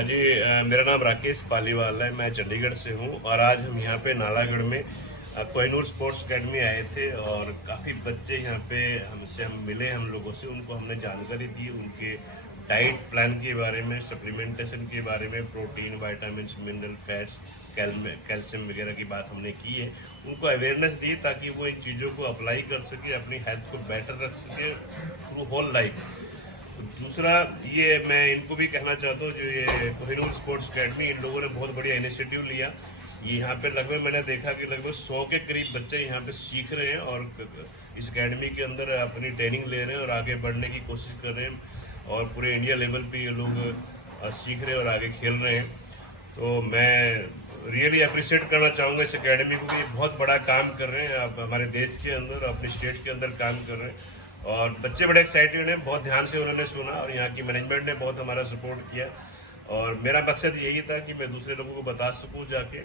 हाँ जी, मेरा नाम राकेश पालीवाल है। मैं चंडीगढ़ से हूँ और आज हम यहाँ पे नालागढ़ में कोहिनूर स्पोर्ट्स एकेडमी आए थे और काफ़ी बच्चे यहाँ पे हम मिले, हम लोगों से उनको हमने जानकारी दी उनके डाइट प्लान के बारे में, सप्लीमेंटेशन के बारे में, protein, vitamins, mineral, fats, calcium वगैरह की बात हमने की है। उनको अवेयरनेस दी ताकि वो इन चीज़ों को अप्लाई कर सके, अपनी हेल्थ को बेटर रख सके थ्रू होल लाइफ। दूसरा ये मैं इनको भी कहना चाहता हूँ, जो ये कोहिनूर स्पोर्ट्स एकेडमी, इन लोगों ने बहुत बढ़िया इनिशिएटिव लिया। ये यहाँ पे लगभग मैंने देखा कि लगभग 100 के करीब बच्चे यहाँ पे सीख रहे हैं और इस एकेडमी के अंदर अपनी ट्रेनिंग ले रहे हैं और आगे बढ़ने की कोशिश कर रहे हैं और पूरे इंडिया लेवल पे ये लोग सीख रहे हैं और आगे खेल रहे हैं। तो मैं रियली अप्रिशिएट करना चाहूँगा इस एकेडमी को कि बहुत बड़ा काम कर रहे हैं, आप हमारे देश के अंदर, अपने स्टेट के अंदर काम कर रहे हैं और बच्चे बड़े एक्साइटेड हैं। बहुत ध्यान से उन्होंने सुना और यहाँ की मैनेजमेंट ने बहुत हमारा सपोर्ट किया और मेरा मकसद यही था कि मैं दूसरे लोगों को बता सकूँ जाके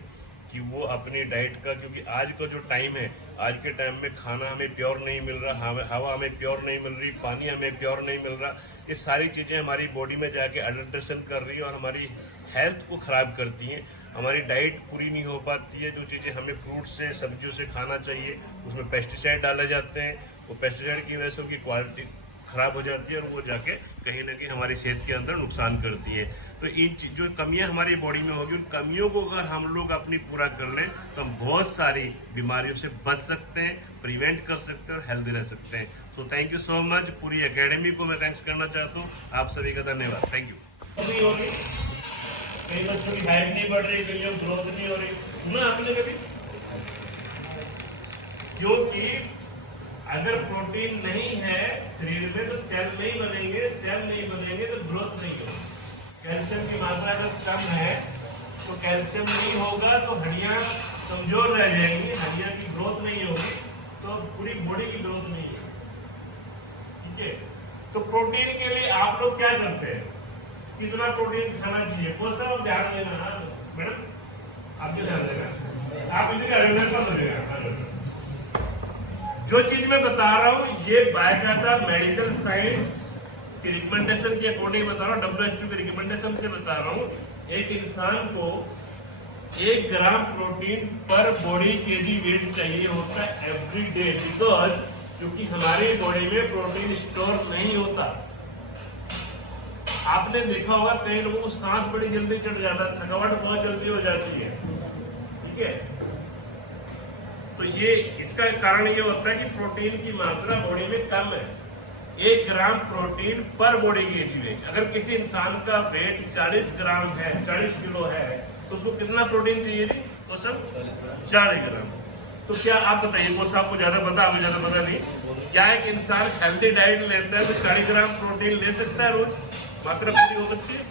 कि वो अपनी डाइट का, क्योंकि आज का जो टाइम है, आज के टाइम में खाना हमें प्योर नहीं मिल रहा, हवा हमें प्योर नहीं मिल रही, पानी हमें प्योर नहीं मिल रहा। ये सारी चीज़ें हमारी बॉडी में जाके अडल्ट्रेशन कर रही है और हमारी हेल्थ को ख़राब करती हैं। हमारी डाइट पूरी नहीं हो पाती है। जो चीज़ें हमें फ्रूट से, सब्जियों से खाना चाहिए, उसमें पेस्टिसाइड डाले जाते हैं। वो पेस्टिसाइड की वजह से उनकी क्वालिटी ख़राब हो जाती है और वो जाके कहीं ना कहीं हमारी सेहत के अंदर नुकसान करती है। तो इन जो कमियां हमारी बॉडी में होगी, उन कमियों को अगर हम लोग अपनी पूरा कर लें तो हम बहुत सारी बीमारियों से बच सकते हैं, प्रिवेंट कर सकते हैं और हेल्दी रह सकते हैं। So thank you so much. पूरी एकेडमी को मैं थैंक्स करना चाहता हूँ। आप सभी का धन्यवाद। Thank you. कई बच्चों की हाइट नहीं बढ़ रही, कईयों की ग्रोथ नहीं हो रही ना, आपने कभी, क्योंकि अगर प्रोटीन नहीं है शरीर में तो सेल नहीं बनेंगे, सेल नहीं बनेंगे तो ग्रोथ नहीं होगी। कैल्शियम की मात्रा अगर कम है तो कैल्शियम नहीं होगा तो हड्डियां कमजोर रह जाएंगी, हड्डियां की ग्रोथ नहीं होगी तो पूरी बॉडी की ग्रोथ नहीं होगी। ठीक है, तो प्रोटीन के लिए आप लोग क्या करते हैं, कितना प्रोटीन खाना चाहिए वो सब ध्यान देना। मैडम आप भी ध्यान देना, आप इधर अवेलेबल। जो चीज मैं बता रहा हूँ ये बाकायदा मेडिकल साइंस की रिकमेंडेशन के अकॉर्डिंग बता रहा हूँ, WHO की रिकमेंडेशन से बता रहा हूँ। एक इंसान को 1 ग्राम प्रोटीन पर बॉडी केजी वेट चाहिए होता है एवरी डे, बिकॉज क्योंकि हमारी बॉडी में प्रोटीन स्टोर नहीं होता। आपने देखा होगा कई लोगों को सांस बड़ी जल्दी चढ़ जाता है, थकावट बहुत जल्दी हो जाती है। ठीक है, तो ये इसका कारण ये होता है कि प्रोटीन की मात्रा बॉडी में कम है। 1 ग्राम प्रोटीन पर बॉडी केजी वेट। अगर किसी इंसान का वेट 40 ग्राम है, 40 किलो है, तो उसको कितना प्रोटीन चाहिए जी? वो सब 40 ग्राम। तो क्या आप बताइए, वो आपको ज्यादा पता, हमें ज्यादा पता नहीं। क्या एक इंसान हेल्थी डाइट लेता है तो 40 ग्राम प्रोटीन ले सकता है रोज? मात्रा पूरी हो सकती है?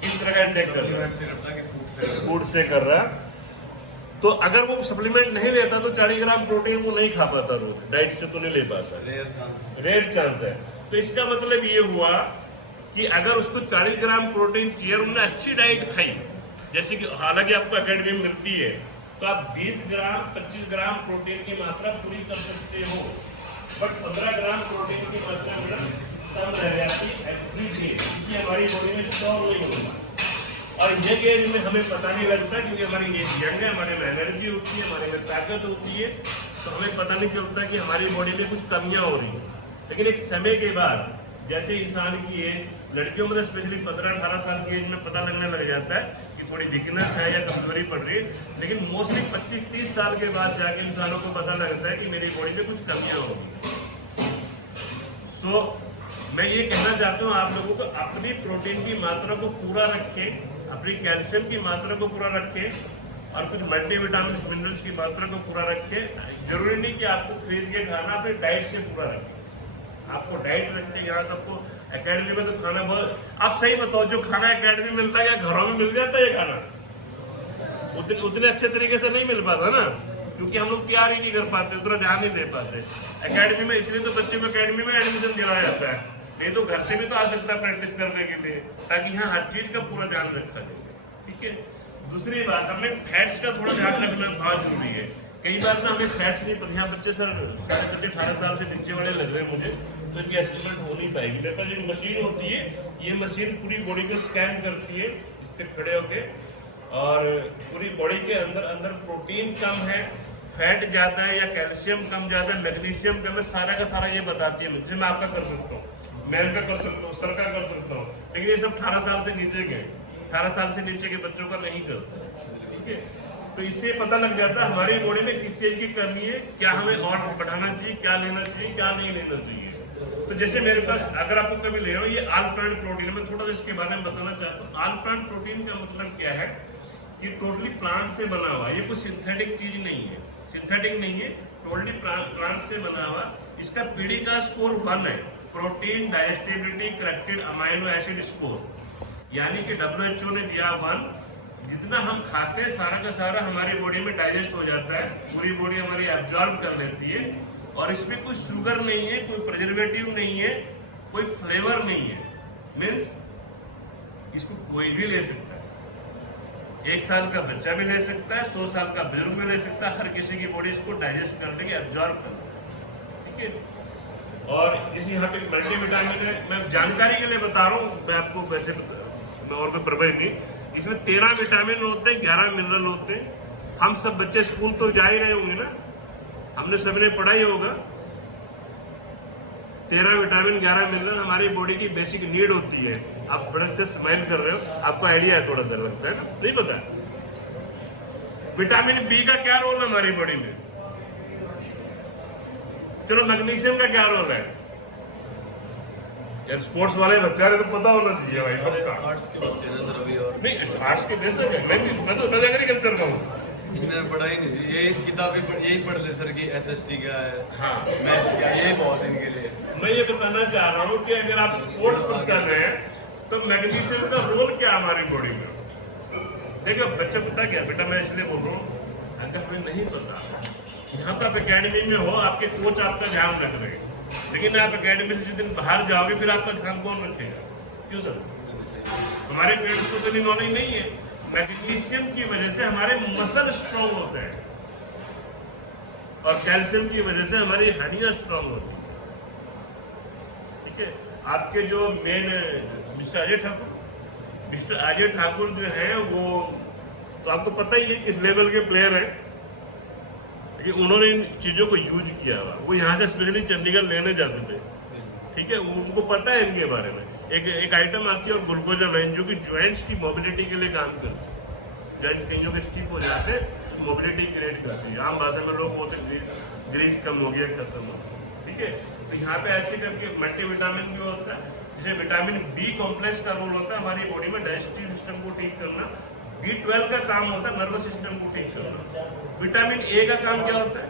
किस तरह का इंटेक करता है? फूड से कर रहा है। तो अगर वो सप्लीमेंट नहीं लेता तो 40 ग्राम प्रोटीन वो नहीं खा पाता, रोज डाइट से तो नहीं ले पाता, रेयर चांस है। तो इसका मतलब ये हुआ कि अगर उसको 40 ग्राम प्रोटीन चाहिए, उन्होंने अच्छी डाइट खाई, जैसे कि हालांकि आपको एकेडमी में मिलती है, तो आप 20 ग्राम 25 ग्राम प्रोटीन की मात्रा पूरी कर सकते हो, बट 15 ग्राम प्रोटीन की मात्रा मेरा कम रह जाती है एवरी डे, क्योंकि हमारी बॉडी में स्टोर नहीं होता। और यंग एज में हमें पता नहीं लगता, क्योंकि हमारी एज यंग है, हमारे में एनर्जी होती है, हमारे में ताकत होती है, तो हमें पता नहीं चलता कि हमारी बॉडी में कुछ कमियां हो रही हैं। लेकिन एक समय के बाद जैसे इंसान की एज, लड़कियों में स्पेशली 15-18 साल की एज में पता लगने लग जाता है कि थोड़ी वीकनेस है या कमजोरी पड़ रही है, लेकिन मोस्टली 25-30 साल के बाद जाके इंसानों को पता लगता है कि मेरी बॉडी में कुछ कमियां हो रही हैं। सो मैं ये कहना चाहता हूँ आप लोगों को, अपनी प्रोटीन की मात्रा को पूरा रखें, अपनी कैल्शियम की मात्रा को पूरा रखें और कुछ मल्टीविटामिन मिनरल्स की मात्रा को पूरा रखें। जरूरी नहीं कि आपको खरीद के खाना, अपनी डाइट से पूरा रखें। आपको डाइट रखें। यहाँ तक को एकेडमी में तो खाना बहुत, आप सही बताओ, जो खाना एकेडमी में मिलता है या घरों में मिल जाता है ये खाना? उतने अच्छे तरीके से नहीं मिल पाता ना, क्योंकि हम लोग तैयार ही नहीं कर पाते, उतना ध्यान नहीं दे पाते एकेडमी में। इसलिए तो बच्चे को एकेडमी में एडमिशन दिलाया जाता है, नहीं तो घर से भी तो आ सकता है प्रैक्टिस करने के लिए, ताकि यहाँ हर चीज का पूरा ध्यान रखा जाए। ठीक है, दूसरी बात, हमें फैट्स का थोड़ा ध्यान रखना बहुत जरूरी है। कई बार ना हमें फैट्स नहीं पता। यहाँ बच्चे सर 17-18 साल से नीचे वाले लग रहे हैं मुझे, तो इनकी असेसमेंट हो नहीं पाएगी। मेरे पास एक मशीन होती है, ये मशीन पूरी बॉडी को स्कैन करती है इस पे खड़े होके, और पूरी बॉडी के अंदर अंदर प्रोटीन कम है, फैट ज़्यादा है या कैल्शियम कम ज़्यादा है, मैग्नीशियम कम है, सारा का सारा ये बताती है। जिम आपका कर सकता हूँ, मैन का कर सकता हूँ, सर का कर सकता हूँ, लेकिन ये सब 18 साल से नीचे के 18 साल से नीचे के बच्चों का नहीं करता, ठीक है। तो इससे पता लग जाता है हमारी बॉडी में किस चीज की कमी है, क्या हमें और बढ़ाना चाहिए, क्या लेना चाहिए, क्या नहीं लेना चाहिए। तो जैसे मेरे पास अगर आपको कभी ले रहा हूँ, ये ऑल प्लांट प्रोटीन, मैं थोड़ा सा इसके बारे में बताना चाहता हूँ। ऑल प्लांट प्रोटीन का मतलब क्या है कि टोटली प्लांट से बना हुआ, ये कोई सिंथेटिक चीज नहीं है, सिंथेटिक नहीं है, टोटली प्लांट से बना हुआ। इसका पीडी का स्कोर 1 है, protein digestibility corrected amino acid score, यानी कि WHO ने दिया 1। जितना हम खाते हैं सारा का सारा हमारी बॉडी में डाइजेस्ट हो जाता है, पूरी बॉडी हमारी एब्जॉर्ब कर लेती है, और इसमें कोई शुगर नहीं है, कोई प्रिजर्वेटिव नहीं है, कोई फ्लेवर नहीं है। मीन्स इसको कोई भी ले सकता है, 1 साल का बच्चा भी ले सकता है, 100 साल का बुजुर्ग भी ले सकता है, हर किसी की बॉडी इसको डाइजेस्ट करने की, एब्जॉर्ब करने, ठीक है। और जैसे यहाँ पे मल्टीविटामिन है, मैं जानकारी के लिए बता रहा हूँ, मैं आपको वैसे और कोई प्रभाव नहीं। इसमें 13 विटामिन होते हैं, 11 मिनरल होते हैं। हम सब बच्चे स्कूल तो जा ही रहे होंगे ना, हमने सबने पढ़ा ही होगा। 13 विटामिन 11 मिनरल हमारी बॉडी की बेसिक नीड होती है। आप बड़े से स्माइल कर रहे हो, आपको आइडिया है, थोड़ा सा लगता है ना, नहीं पता। विटामिन बी का क्या रोल है हमारी बॉडी में? चलो मैग्नीशियम का क्या रोल है? यार स्पोर्ट्स वाले बच्चा तो पता होना चाहिए भाई, पक्का। आर्ट्स के बच्चे ना सर अभी, और नहीं आर्ट्स के बेसिक है, मैं तो एग्रीकल्चर का हूँ। इन्हें पढ़ा ही नहीं थी, ये किताबें यही पढ़ ले सर कि SST क्या है, हाँ, मैथ्स क्या है, ये बहुत है इनके लिए। मैं ये बताना चाह रहा हूँ कि अगर आप स्पोर्ट पर्सन है तो मैग्नीशियम का रोल क्या हमारी बॉडी में? देखो बच्चा पता क्या बेटा, मैं इसलिए बोल रहा हूँ, अगर हमें नहीं पता, यहाँ पे आप अकेडमी में हो, आपके कोच आपका ध्यान रख रहे हैं, लेकिन आप अकेडमी से जिस दिन बाहर जाओगे फिर आपका ध्यान कौन रखेगा? क्यों सर? हमारे पेरेंट्स को तो इतनी नॉलेज नहीं है। मैग्नीशियम की वजह से हमारे मसल स्ट्रॉन्ग होते हैं, और कैल्शियम की वजह से हमारी हड्डियां स्ट्रॉन्ग होती है, ठीक है। आपके जो मेन मिस्टर अजय ठाकुर जो है, वो तो आपको पता ही है किस लेवल के प्लेयर है, कि उन्होंने इन चीज़ों को यूज किया हुआ। वो यहाँ से स्पेशली चंडीगढ़ लेने जाते थे, ठीक है, उनको पता है इनके बारे में। एक आइटम आती है और ग्लूकोजामाइन, जो कि जॉइंट्स की मोबिलिटी के लिए काम करती है। जॉइंट्स कहीं के स्टिफ हो जाते हैं, मोबिलिटी क्रिएट करती है। आम भाषा में लोग बोलते ग्रीस कम हो गया, खत्म हो गया, ठीक है। तो यहाँ पे ऐसे करके मल्टीविटामिन भी होता है, जिसे विटामिन बी कॉम्प्लेक्स का रोल होता है हमारी बॉडी में डाइजेस्टिव सिस्टम को ठीक करना। B12 का काम होता है नर्वस सिस्टम को ठीक करना। विटामिन ए का काम क्या होता है?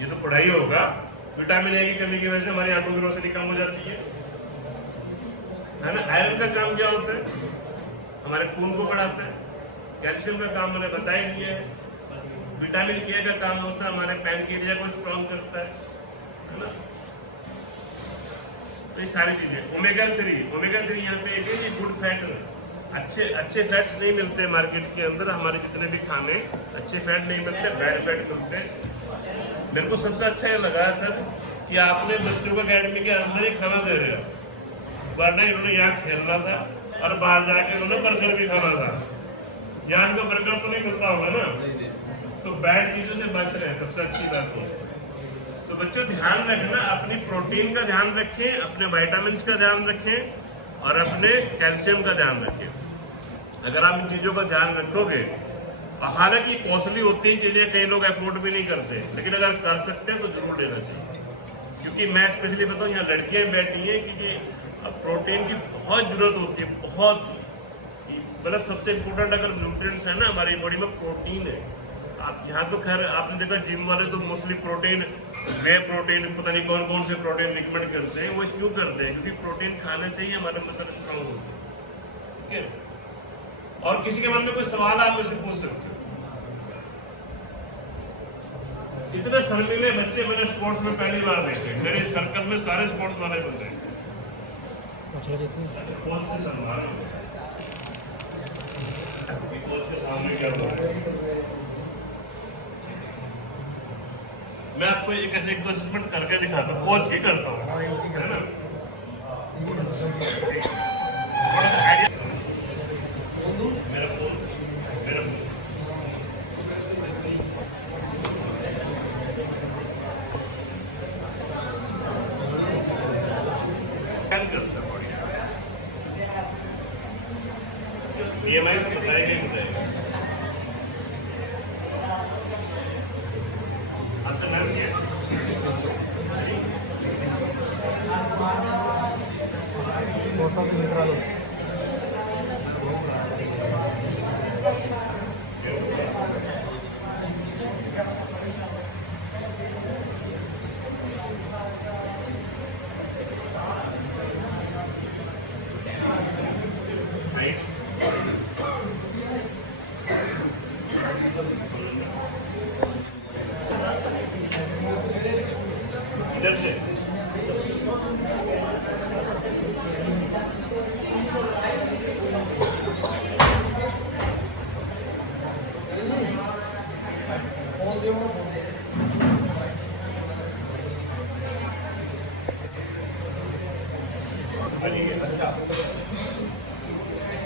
ये तो पढ़ाई होगा। विटामिन ए की कमी की वजह से हमारी आंखों की रोशनी कम हो जाती है ना। आयरन का काम क्या होता है? हमारे खून को बढ़ाता है। कैल्शियम का काम मैंने बता ही दिया है। विटामिन के का काम होता है हमारे पैनक्रिया को स्ट्रॉन्ग करता है ना। तो ये सारी चीजें। ओमेगा 3 यहाँ पे एक है, ये गुड फैट है। अच्छे फैट्स नहीं मिलते मार्केट के अंदर, हमारे जितने भी खाने अच्छे फैट नहीं मिलते, बैड फैट मिलते। मेरे को सबसे अच्छा ये लगा सर कि आपने बच्चों को अकेडमी के अंदर ही खाना दे रहे हो, वरना इन्होंने यहाँ खेलना था और बाहर जाके इन्होंने बर्गर भी खाना था। यहाँ इनको बर्गर तो नहीं मिलता होगा ना, तो बैड चीजों से बच रहे हैं, सबसे अच्छी बात हो। तो बच्चों ध्यान रखना, अपनी प्रोटीन का ध्यान रखें, अपने विटामिन का ध्यान रखें और अपने कैल्शियम का ध्यान रखें। अगर आप इन चीज़ों का ध्यान रखोगे, हालांकि कॉस्टली होती हैं चीज़ें, कई लोग अफोर्ड भी नहीं करते, लेकिन अगर कर सकते हैं तो जरूर लेना चाहिए। क्योंकि मैं स्पेशली बताऊँ, यहाँ लड़कियाँ बैठी हैं, क्योंकि प्रोटीन की बहुत जरूरत होती है, बहुत। मतलब सबसे इम्पोर्टेंट अगर न्यूट्रिएंट्स है ना हमारी बॉडी में, प्रोटीन है। आप यहाँ तो खैर आपने देखा जिम वाले तो मोस्टली प्रोटीन, वे प्रोटीन, पता नहीं कौन कौन से प्रोटीन रिकमेंड करते हैं। वो क्यों करते हैं? क्योंकि प्रोटीन खाने से ही हमारे मसल स्ट्रॉन्ग होते हैं, ठीक है। और किसी के मन में कोई सवाल आप मुझसे पूछ सकते हो। इतने शर्मीले बच्चे मैंने स्पोर्ट्स में पहली बार देखे। मेरे सर्कल में सारे स्पोर्ट्स वाले बंदे हैं। कोच से सम्मान, कोच के सामने क्या बोल, मैं आपको एक ऐसे एक दो असेसमेंट करके दिखाता हूँ, कोच की करता हूँ, है ना। थोड़ा सा आइडिया मेरा फोन क्या करता है बॉडी EMI बताएगा ही बताएगा। आपका नाम क्या है? इधर से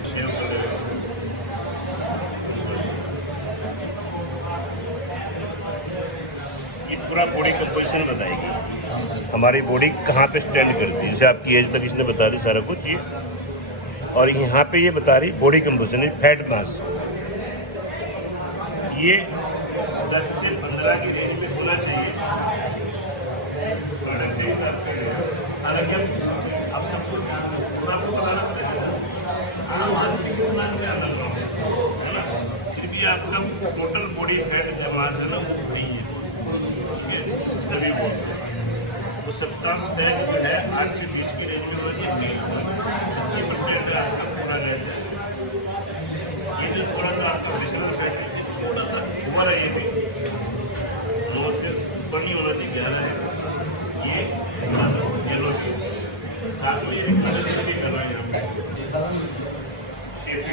शेयर कर देगा। ये पूरा बॉडी कंपोजिशन बताएगी, हमारी बॉडी कहाँ पे स्टैंड करती है। जैसे आपकी एज तक इसने बता दी सारा कुछ ये, और यहाँ पे ये बता रही बॉडी कंपोजिशन, फैट मास ये 10 से 15 की रेंज में होना चाहिए। हालांकि आप सबको आपको बताना पड़ेगा, आम आदमी को मैं क्या कर रहा हूँ, है ना। फिर भी आपका टोटल बॉडी फैट मास है ना वो बड़ी है, स्टडी बोलते हैं। वो सब्सटेंस फैट जो है 8 से 20 की रेंज में होना चाहिए, 25% आपका पूरा रेंज है। ये जो थोड़ा सा आपका फिजिकल फैट है थोड़ा सा हुआ है, ये भी नोज के ऊपर नहीं होना चाहिए, गहरा है ये येलो की साथ में ये कलर भी कर रहा है यहाँ पे शेप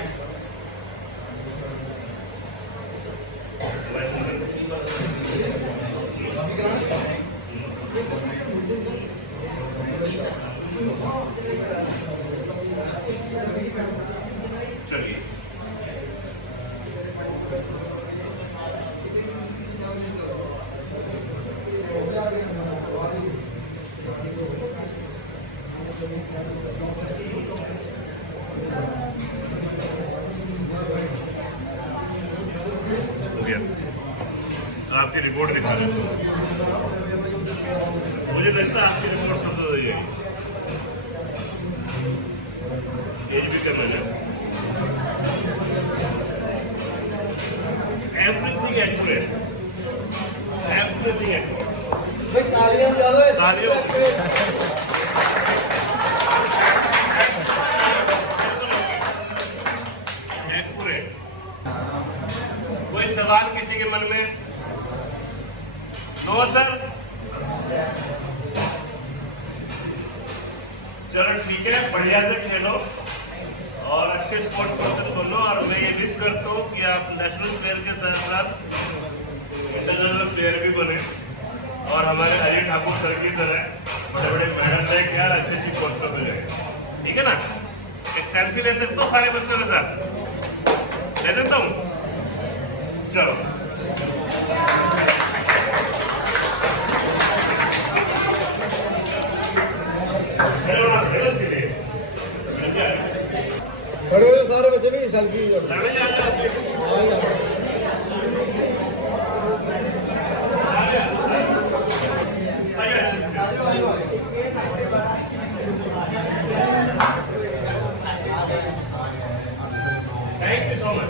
चलिए हो गया। आपकी रिपोर्ट दिखा देता हूँ, मुझे लगता है आपकी रिपोर्ट सब हो जाएगी। एज भी करना है, एवरीथिंग एक्यूरेट, एवरीथिंग एक्यूरेट। तालियों एक्यूरेट। कोई सवाल किसी के मन में? नो सर, चलो ठीक है, बढ़िया से खेलो और अच्छे स्पोर्ट पर्सन बनो। और मैं ये विश करता हूँ कि आप नेशनल प्लेयर के साथ साथ इंटरनेशनल प्लेयर भी बने और हमारे अजय ठाकुर सर की तरह बड़े बड़े मेडल लेके यार अच्छी अच्छी पोस्टों पे गए। ठीक है ना, एक सेल्फी ले सकता हूँ सारे बच्चों के साथ, ले सकता हूँ? चलो खड़े हो सारे बच्चे भी selfie thank you so much.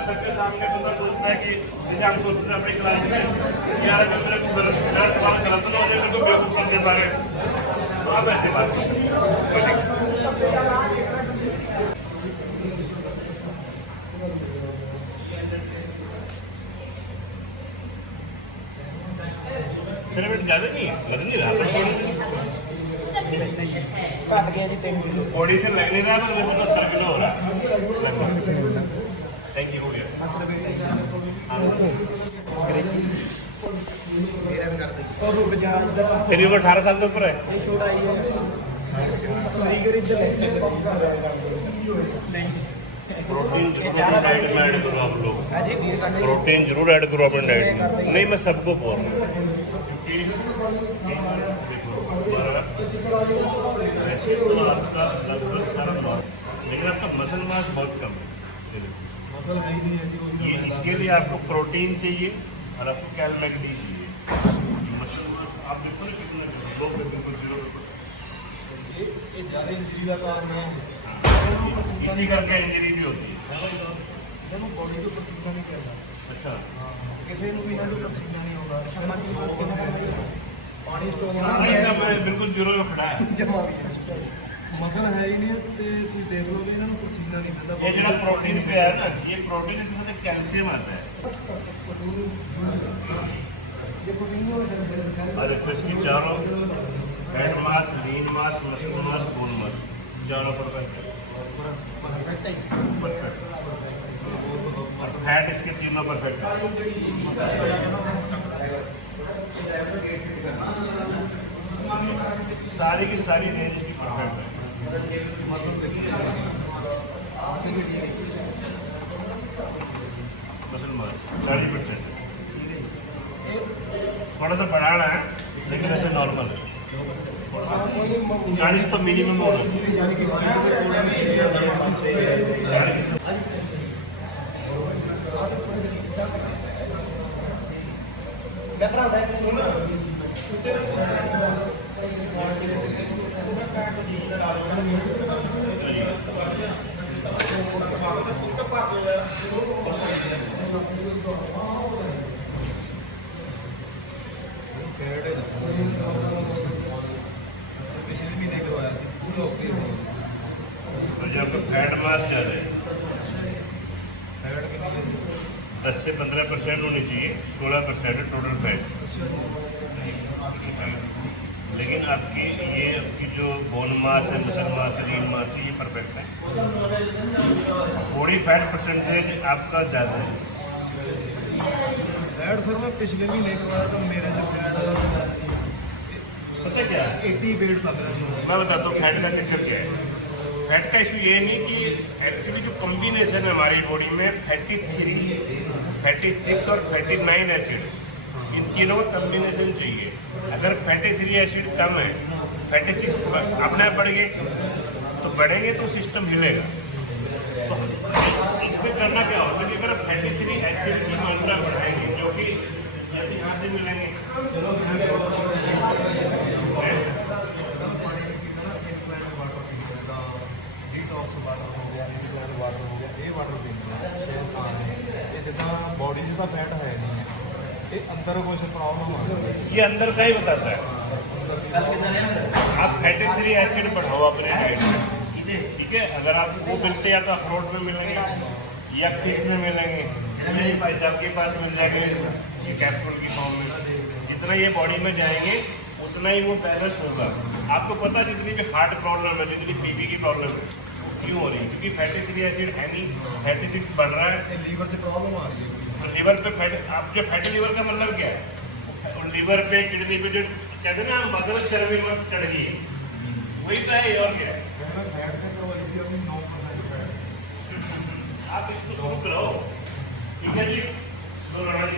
सबके सामने बंदा सोचता है कि जैसे हम सोचते हैं अपनी क्लास में यार अगर मेरे को मेरा सवाल गलत ना हो जाए, मेरे को बेवकूफ समझे सारे, तो आप ऐसी बात पिरामिड ज़्यादा नहीं है, मदद नहीं रहा ਘਟ ਗਿਆ ਜੀ 3 ਕਿਲੋ बॉडी से लग नहीं रहा है, वैसे 70 किलो हो रहा है। थैंक यू, हो गया। ਉਹ ਬਜਾਜ ਦਾ तेरी उम्र 18 साल से ऊपर है। ਇਹ ਛੋਟਾ ਹੀ ਹੈ ਕਾਰੀਗਰ ਇੱਧਰ ਨਹੀਂ प्रोटीन जरूर डाइट में ऐड करो आप लोग। ਹਾਂਜੀ प्रोटीन जरूर ऐड करो अपने डाइट में। नहीं, मैं सबको बोल रहा हूँ, क्योंकि देखो, आपका लगभग सारा नॉर्मल, लेकिन आपका मसल मास बहुत कम है। ਮਸਲ ਹੈ ਹੀ ਨਹੀਂ ਹੈ ਜੀ ये इसके लिए आपको प्रोटीन चाहिए और आपको कैलमैग्नीज चाहिए। मसल मास आप देखो ना कितना लो पे बिल्कुल जीरो। ਇਹ ਜ਼ਿਆਦਾ ਇੰਜਰੀ ਦਾ ਕਾਰਨ ਹੈ इसी करके इंजरी भी होती है। ਇਹਨੂੰ ਬੋਡੀ ਤੋਂ ਪਸੀਨਾ ਨਹੀਂ ਕਰਦਾ अच्छा, ਕਿਸੇ ਨੂੰ ਵੀ ਇਹਨਾਂ ਨੂੰ ਪਸੀਨਾ ਨਹੀਂ ਆਉਂਦਾ ਸ਼ਰਮਾ ਸਿੰਘ ਬਸ ਕਿੰਨਾ ਕਰਨਾ ਪਾਣੀ ਸਟੋਰ मैं बिल्कुल जीरो पे खड़ा है। ਜਮਾ ਮਸਲ ਹੈ ਹੀ ਨਹੀਂ ਤੇ ਤੁਸੀਂ ਦੇਖ ਲਓ ਵੀ ਇਹਨਾਂ ਨੂੰ ਪਸੀਨਾ ਨਹੀਂ ਪੈਂਦਾ ये जो प्रोटीन पे है ना, ये प्रोटीन के साथ कैल्शियम आता है। ਜੇ ਪ੍ਰੋਟੀਨ ਹੋ और देखो इसकी चारों फैट मास, लीन मास, मसल मास, बोन मास, चारों परफेक्ट है। परफेक्ट। और फैट इसके तीनों परफेक्ट है। सारी की सारी रेंज की परफेक्ट है। Muscle mass 40%। थोड़ा सा बढ़ाना है, लेकिन ऐसे नॉर्मल है। 40 तो मिनिमम होना। ਯਾਨੀ ਕਿ ਮਾਈਂਡ ਦੇ ਮੈਂ ਭਰਾ ਦਾ ਪਿਛਲੇ ਮਹੀਨੇ ਕਰਵਾਇਆ ਸੀ ਪੂਰਾ ਓਕੇ ਹੋ ਗਿਆ तो जो आपका फैट मास ज़्यादा है, ਫੈਟ ਕਿੰਨੀ 10 से 15% होनी चाहिए, 16% है टोटल फैट। लेकिन आपकी ये आपकी जो बोन मास है, मसल मास है, लीन मास है, ये परफेक्ट है। बॉडी फैट परसेंटेज आपका ज़्यादा है। फैट सर मैं पिछले महीने करवाया तो मेरे जो फैट पता क्या है? 80 वेट लग रहा था मैं बताता हूँ फैट का चक्कर क्या है। फैट का इशू ये नहीं कि एक्चुअली जो कॉम्बिनेशन है हमारी बॉडी में फैटी 3, फैटी 6 और फैटी 9 एसिड, इन तीनों का कॉम्बिनेशन चाहिए। अगर फैटी 3 एसिड कम है, फैटी 6 अपने आप बढ़ गए तो बढ़ेंगे तो सिस्टम हिलेगा। तो इसमें करना क्या होता है कि अगर फैटी 3 एसिड की मात्रा बढ़ाएंगे, जो कि यहाँ से मिलेंगे, ਡੀਟੌਕਸ ਵਾਟਰ ਹੋ ਗਿਆ ਇਨਕਲਾਈਨ ਵਾਟਰ ਹੋ ਗਿਆ ਇਹ ਵਾਟਰ ਪੀਂਦੇ ਆ ਸ਼ਾਇਦ ਤਾਂ ਇਹ ਜਿੱਦਾਂ ਬੋਡੀ 'ਚ ਤਾਂ ਫੈਟ ਹੈ ਨਹੀਂ ਇਹ ਅੰਦਰ ਕੁਝ ਪ੍ਰੋਬਲਮ ਆ ये अंदर का ही बताता है। आप फैटी 3 एसिड बढ़ाओ अपने डाइट में, ठीक है। अगर आप वो मिलते हैं या तो अखरोट में मिलेंगे या फिश में मिलेंगे, मेरे भाई साहब के पास मिल जाएंगे ये कैप्सूल की फॉर्म में। जितना ये बॉडी में जाएंगे उतना ही वो बैलेंस होगा। आपको पता है जितनी भी हार्ट प्रॉब्लम है, जितनी बीपी की प्रॉब्लम है, क्यों हो रही है? क्योंकि फैटी 3 एसिड है नहीं, फैटी 6 बढ़ रहा है। ਲੀਵਰ 'ਚ ਪ੍ਰੋਬਲਮ ਆ ਰਹੀ ਹੈ तो लीवर पे फैट, आप जो फैटी लीवर का मतलब क्या है? और लीवर पे किडनी पे जो कहते हैं ना मसल चर्बी में चढ़ गई है, वही तो है। और क्या है? ਮੈਂ ਫੈਟ ਤੇ ਕਰਵਾਈ ਸੀ ਆਪਣੀ 9% ਫੈਟ आप इसको शुरू करो, ठीक है जी। तो लड़ा